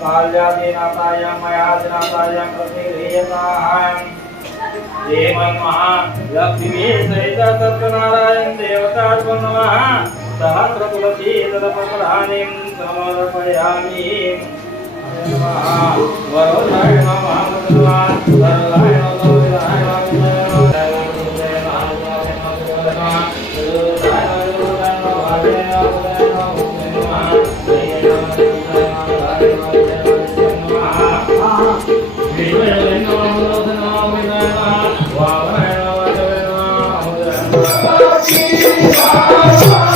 काल्यादीनाथायं मयादिनाथायं प्रतिगृह्यताम् लक्ष्मी सहित सत्यनारायण देवतार्पण नमः सहस्र तदपत्राणिं समर्पयामि नमः वरोधाय नमः 我骑着马走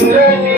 के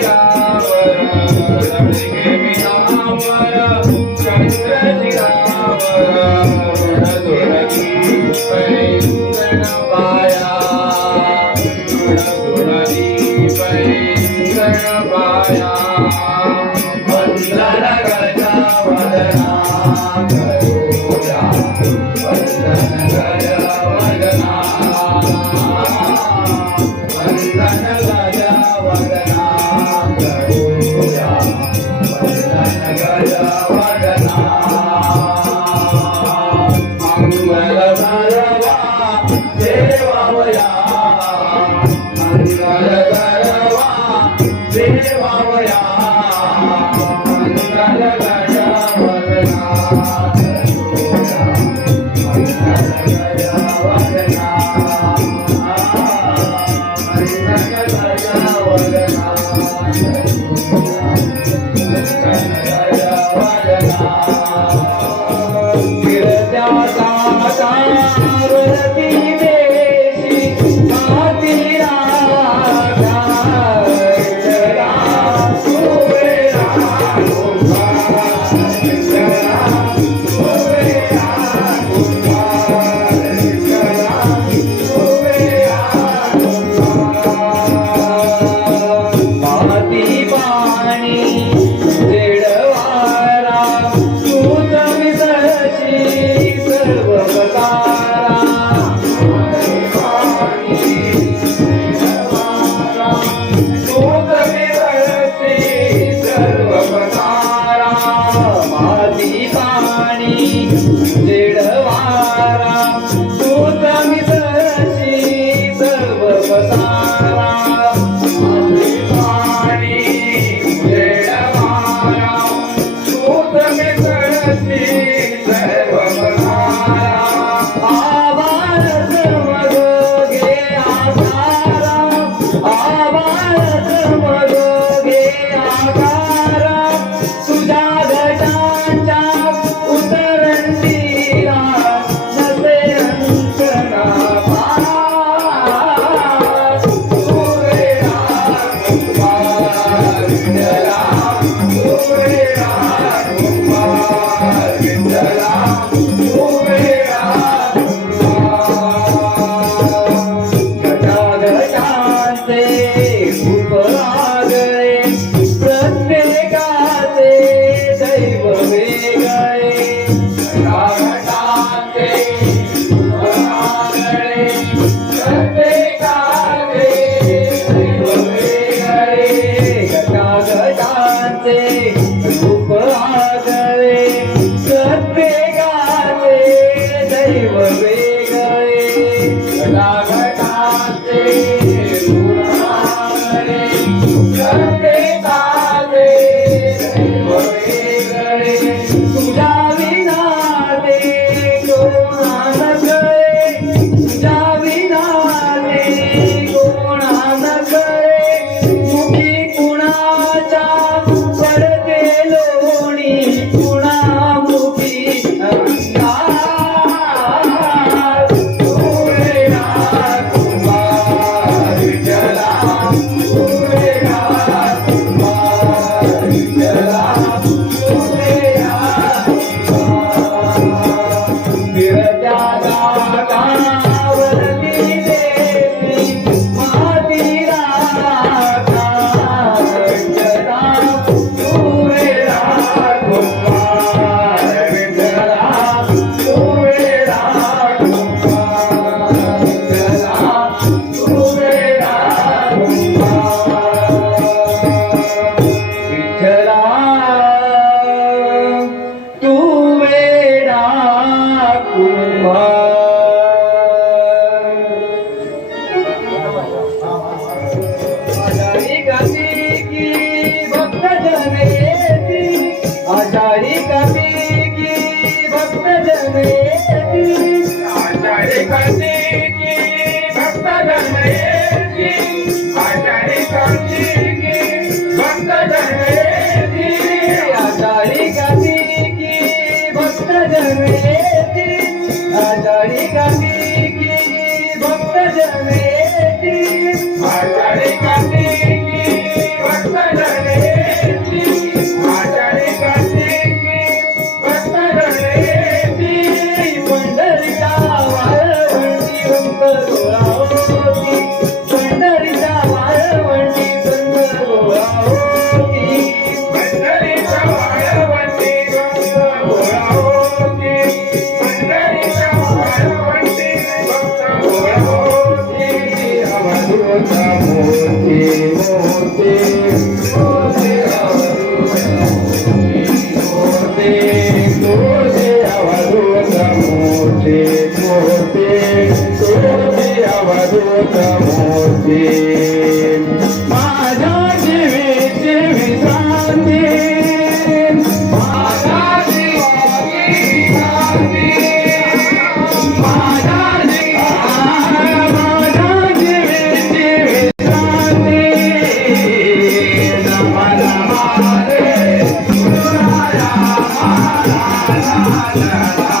la la